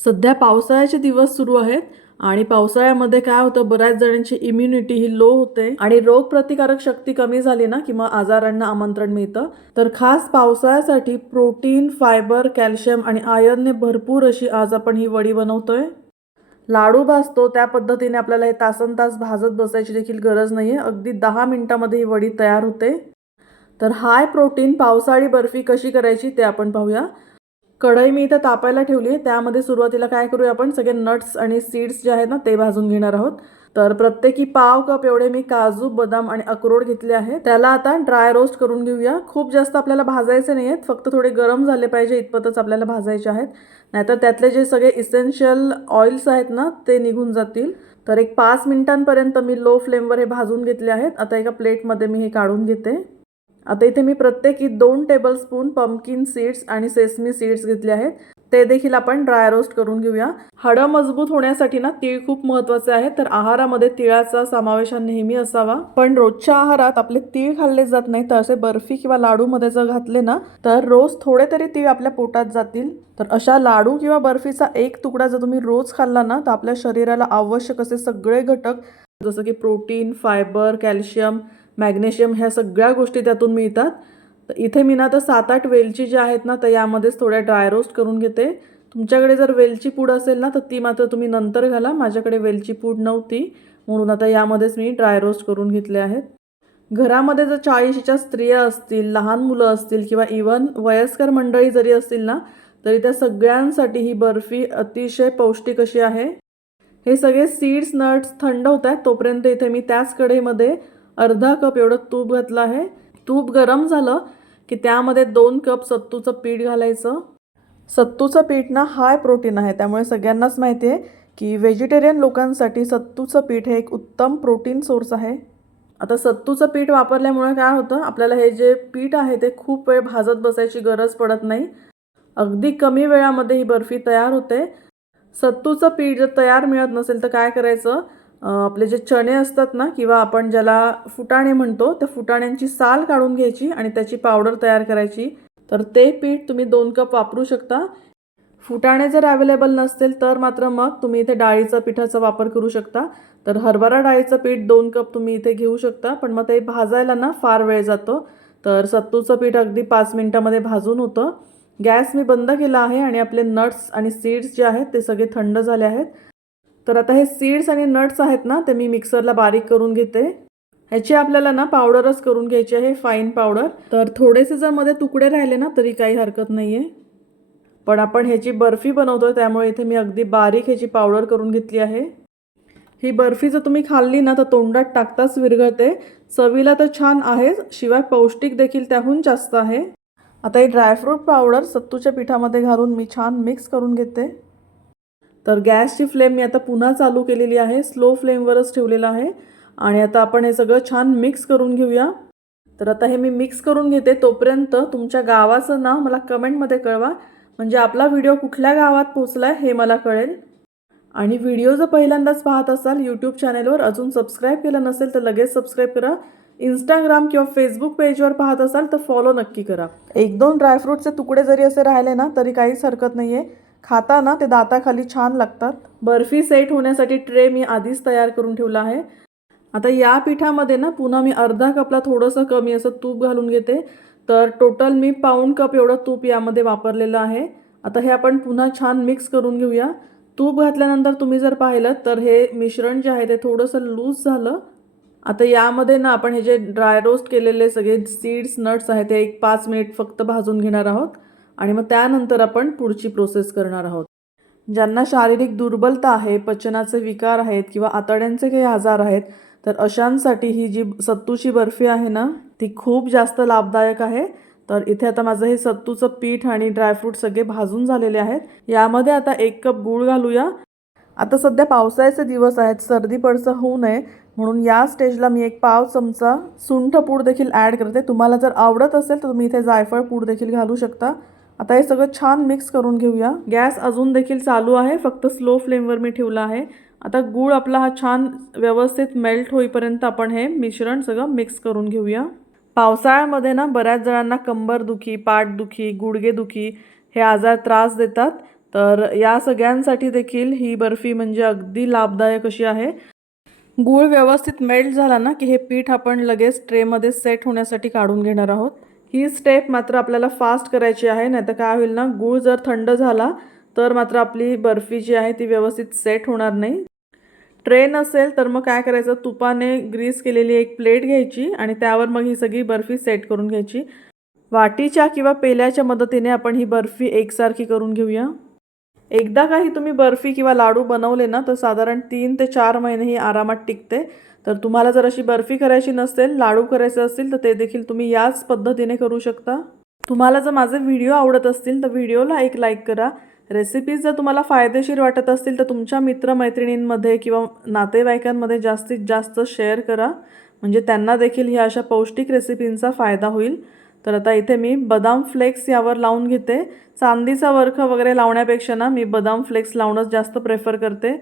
सध्या पावसाळ्याचे दिवस सुरू आहेत आणि पावसाळ्यामध्ये काय होतं, बऱ्याच जणांची इम्युनिटी ही लो होते आणि रोगप्रतिकारक शक्ती कमी झाली ना की मग आजारांना आमंत्रण मिळतं. तर खास पावसाळ्यासाठी प्रोटीन, फायबर, कॅल्शियम आणि आयर्नने भरपूर अशी आज आपण ही वडी बनवतोय. लाडू भाजतो त्या पद्धतीने आपल्याला हे तासनतास भाजत बसायची देखील गरज नाहीये. अगदी 10 मिनिटांमध्ये ही वडी तयार होते. तर हाय प्रोटीन पावसाळी बर्फी कशी करायची ते आपण पाहूया. कढई मी इथं तापायला ठेवली आहे. त्यामध्ये सुरुवातीला काय करूया, आपण सगळे नट्स आणि सीड्स जे आहेत ना ते भाजून घेणार आहोत. तर प्रत्येकी पाव कप एवढे मी काजू, बदाम आणि अक्रोड घेतले आहे. त्याला आता ड्राय रोस्ट करून घेऊया. खूप जास्त आपल्याला भाजायचे नाही आहेत, फक्त थोडे गरम झाले पाहिजे इतपतच आपल्याला भाजायचे आहेत. नाहीतर त्यातले जे सगळे इसेन्शियल ऑइल्स आहेत ना ते निघून जातील. तर एक 5 मिनिटांपर्यंत मी लो फ्लेमवर हे भाजून घेतले आहेत. आता एका प्लेटमध्ये मी हे काढून घेते. आता इथे मी प्रत्येकी 2 टेबलस्पून पंपकिन सीड्स आणि सेसमी सीड्स घेतले आहेत. ते देखील आपण ड्राय रोस्ट करून घेऊया. हाडं मजबूत होण्यासाठी ना तीळ खूप महत्त्वाचे आहे. तर आहारामध्ये तिळाचा समावेश हा नेहमी असावा. पण रोजच्या आहारात आपले तीळ खाल्ले जात नाही. तर असे बर्फी किंवा लाडूमध्ये जर घातले ना तर रोज थोडे तरी तीळ आपल्या पोटात जातील. तर अशा लाडू किंवा बर्फीचा एक तुकडा जर तुम्ही रोज खाल्ला ना तर आपल्या शरीराला आवश्यक असे सगळे घटक जसं की प्रोटीन, फायबर, कॅल्शियम, मॅग्नेशियम ह्या सगळ्या गोष्टी त्यातून मिळतात. तर इथे मी ना तर 7-8 वेलची ज्या आहेत ना तर यामध्येच थोड्या ड्राय रोस्ट करून घेते. तुमच्याकडे जर वेलची पूड असेल ना तर ती मात्र तुम्ही नंतर घाला. माझ्याकडे वेलची पूड नव्हती म्हणून आता यामध्येच मी ड्राय रोस्ट करून घेतले आहेत. घरामध्ये जर 40च्या स्त्रिया असतील, लहान मुलं असतील किंवा इव्हन वयस्कर मंडळी जरी असतील ना तरी त्या सगळ्यांसाठी ही बर्फी अतिशय पौष्टिक अशी आहे. हे सगळे सीड्स, नट्स थंड होत आहेत तोपर्यंत इथे मी त्याच कढईमध्ये अर्धा कप एवढं तूप घातलं आहे. तूप गरम झालं की त्यामध्ये 2 कप सत्तूचं पीठ घालायचं. सत्तूचं पीठ ना हाय प्रोटीन आहे, त्यामुळे सगळ्यांनाच माहिती आहे की व्हेजिटेरियन लोकांसाठी सत्तूचं पीठ हे एक उत्तम प्रोटीन सोर्स आहे. आता सत्तूचं पीठ वापरल्यामुळे काय होतं, आपल्याला हे जे पीठ आहे ते खूप वेळ भाजत बसायची गरज पडत नाही. अगदी कमी वेळामध्ये ही बर्फी तयार होते. सत्तूचं पीठ जर तयार मिळत नसेल तर काय करायचं, आपले जे चणे असतात ना किंवा आपण ज्याला फुटाणे म्हणतो त्या फुटाण्यांची साल काढून घ्यायची आणि त्याची पावडर तयार करायची. तर ते पीठ तुम्ही 2 कप वापरू शकता. फुटाणे जर अवेलेबल नसतील तर मात्र मग तुम्ही इथे डाळीचं पिठाचा वापर करू शकता. तर हरभरा डाळीचं पीठ 2 कप तुम्ही इथे घेऊ शकता, पण मग ते भाजायला ना फार वेळ जातो. तर सत्तूचं पीठ अगदी 5 मिनिटामध्ये भाजून होतं. गॅस मी बंद केला आहे आणि आपले नट्स आणि सीड्स जे आहेत ते सगळे थंड झाले आहेत. तर आता हे सीड्स आणि नट्स आहेत ना ते मी मिक्सरला बारीक करून घेते. ह्याची आपल्याला ना पावडरच करून घ्यायची आहे, फाईन पावडर. तर थोडेसे जर मध्ये तुकडे राहिले ना तरी काही हरकत नाही आहे, पण आपण ह्याची बर्फी बनवतोय त्यामुळे इथे मी अगदी बारीक ह्याची पावडर करून घेतली आहे. ही बर्फी जर तुम्ही खाल्ली ना तर तोंडात टाकताच विरघळते. चवीला तर छान आहे, शिवाय पौष्टिक देखील त्याहून जास्त आहे. आता ही ड्रायफ्रूट पावडर सत्तूच्या पिठामध्ये घालून मी छान मिक्स करून घेते. तर गॅसची फ्लेम मी आता पुन्हा चालू केलेली आहे, स्लो फ्लेमवरच ठेवलेलं आहे आणि आता आपण हे सगळं छान मिक्स करून घेऊया. तर आता हे मी मिक्स करून घेते. तोपर्यंत तुमच्या गावाचं नाव मला कमेंटमध्ये कळवा, म्हणजे आपला व्हिडिओ कुठल्या गावात पोचलाय हे मला कळेल. आणि व्हिडिओ जर पहिल्यांदाच पाहत असाल यूट्यूब चॅनेलवर, अजून सबस्क्राईब केलं नसेल तर लगेच सबस्क्राईब करा. इंस्टाग्राम किंवा फेसबुक पेजवर पाहत असाल तर फॉलो नक्की करा. 1-2 ड्रायफ्रूटचे तुकडे जरी असे राहिले ना तरी काहीच हरकत नाही आहे, खाताना ते दाताखाली छान लागतात. बर्फी सेट होण्यासाठी ट्रे मी आधीच तयार करून ठेवला आहे. आता या पिठामध्ये ना पुन्हा मी अर्धा कपला थोडंसं कमी असं तूप घालून घेते. तर टोटल मी पाऊण कप एवढं तूप यामध्ये वापरलेलं आहे. आता हे आपण पुन्हा छान मिक्स करून घेऊया. तूप घातल्यानंतर तुम्ही जर पाहिलं तर हे मिश्रण जे आहे ते थोडंसं लूज झालं. आता यामध्ये ना आपण हे जे ड्राय रोस्ट केलेले सगळे सीड्स, नट्स आहेत ते एक 5 मिनिट फक्त भाजून घेणार आहोत आणि मग त्यानंतर आपण पुढची प्रोसेस करणार आहोत. ज्यांना शारीरिक दुर्बलता आहे, पचनाचे विकार आहेत किंवा आतड्यांचे काही आजार आहेत तर अशांसाठी ही जी सत्तूची बर्फी आहे ना ती खूप जास्त लाभदायक आहे. तर इथे आता माझं हे सत्तूचं पीठ आणि ड्रायफ्रूट सगळे भाजून झालेले आहेत. यामध्ये आता 1 कप गूळ घालूया. आता सध्या पावसाळ्याचे दिवस आहेत, सर्दी पडसं होऊ नये म्हणून या स्टेजला मी 1 पाव चमचा सुंठ पूड देखील ॲड करते. तुम्हाला जर आवडत असेल तर तुम्ही इथे जायफळ पूड देखील घालू शकता. आता हे सगळं छान मिक्स करून घेऊया. गॅस अजून देखील चालू आहे, फक्त स्लो फ्लेमवर मी ठेवला आहे. आता गूळ आपला हा छान व्यवस्थित मेल्ट होईपर्यंत आपण हे मिश्रण सगळं मिक्स करून घेऊया. पावसाळ्यामध्ये ना बऱ्याच जणांना कंबरदुखी, पाठदुखी, गुडघेदुखी हे आजार त्रास देतात. तर या सगळ्यांसाठी देखील ही बर्फी म्हणजे अगदी लाभदायक अशी आहे. गूळ व्यवस्थित मेल्ट झाला ना की हे पीठ आपण लगेच ट्रेमध्ये सेट होण्यासाठी काढून घेणार आहोत. ही स्टेप मात्र आपल्याला फास्ट करायची आहे, नाही तर काय होईल ना, गूळ जर थंड झाला तर मात्र आपली बर्फी जी आहे ती व्यवस्थित सेट होणार नाही. ट्रे नसेल तर मग काय करायचं, तुपाने ग्रीस केलेली एक प्लेट घ्यायची आणि त्यावर मग ही सगळी बर्फी सेट करून घ्यायची. वाटीच्या किंवा पेल्याच्या मदतीने आपण ही बर्फी एकसारखी करून घेऊया. एकदा काही तुम्ही बर्फी किंवा लाडू बनवले ना तर साधारण 3 ते 4 महिने ही आरामात टिकते. तर तुम्हाला जर अशी बर्फी करायची नसेल, लाडू करायचे असतील तर ते देखील तुम्ही याच पद्धतीने करू शकता. तुम्हाला जर माझे व्हिडिओ आवडत असतील तर व्हिडिओला एक लाईक करा. रेसिपीज जर तुम्हाला फायदेशीर वाटत असतील तर तुमच्या मित्रमैत्रिणींमध्ये किंवा नातेवाईकांमध्ये जास्तीत जास्त शेअर करा, म्हणजे त्यांना देखील ह्या अशा पौष्टिक रेसिपींचा फायदा होईल. तर आता इथे मी बदाम फ्लेक्स यावर लावून घेते. चांदीचा वरखा वगैरे लावण्यापेक्षा ना मी बदाम फ्लेक्स लावणंच जास्त प्रेफर करते.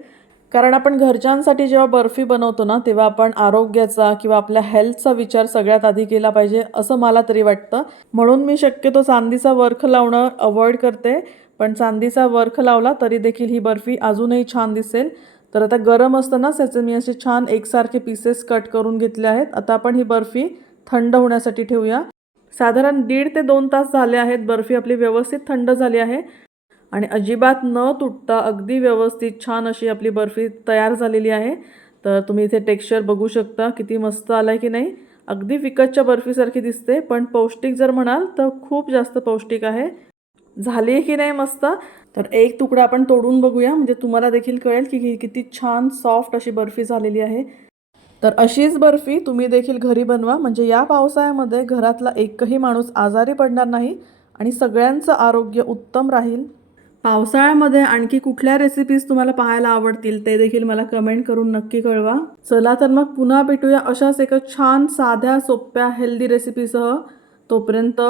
कारण आपण घरच्यांसाठी जेव्हा बर्फी बनवतो ना तेव्हा आपण आरोग्याचा किंवा आपल्या हेल्थचा विचार सगळ्यात आधी केला पाहिजे असं मला तरी वाटतं. म्हणून मी शक्यतो चांदीचा वर्ख लावणं अवॉइड करते. पण चांदीचा वर्ख लावला तरी देखील ही बर्फी अजूनही छान दिसेल. तर आता गरम असतानाच याचे मी असे छान एकसारखे पीसेस कट करून घेतले आहेत. आता आपण ही बर्फी थंड होण्यासाठी ठेवूया. साधारण 1.5 ते 2 तास झाले आहेत. बर्फी आपली व्यवस्थित थंड झाली आहे आणि अजिबात न तुटता अगदी व्यवस्थित छान अशी आपली बर्फी तयार झालेली आहे. तर तुम्ही इथे टेक्स्चर बघू शकता किती मस्त आलं आहे की नाही. अगदी विकतच्या बर्फीसारखी दिसते, पण पौष्टिक जर म्हणाल तर खूप जास्त पौष्टिक आहे. झाली आहे की नाही मस्त. तर एक तुकडा आपण तोडून बघूया, म्हणजे तुम्हाला देखील कळेल की किती छान सॉफ्ट अशी बर्फी झालेली आहे. तर अशीच बर्फी तुम्ही देखील घरी बनवा, म्हणजे या पावसाळ्यामध्ये घरातला एकही माणूस आजारी पडणार नाही आणि सगळ्यांचं आरोग्य उत्तम राहील. पावसाळ्यामध्ये आणखी कुठल्या रेसिपीज तुम्हाला पाहायला आवडतील ते देखील मला कमेंट करून नक्की कळवा. चला तर मग पुन्हा भेटूया अशाच एका छान साध्या सोप्या हेल्दी रेसिपीसह. तोपर्यंत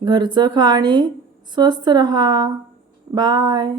घरचं खा आणि स्वस्थ रहा. बाय.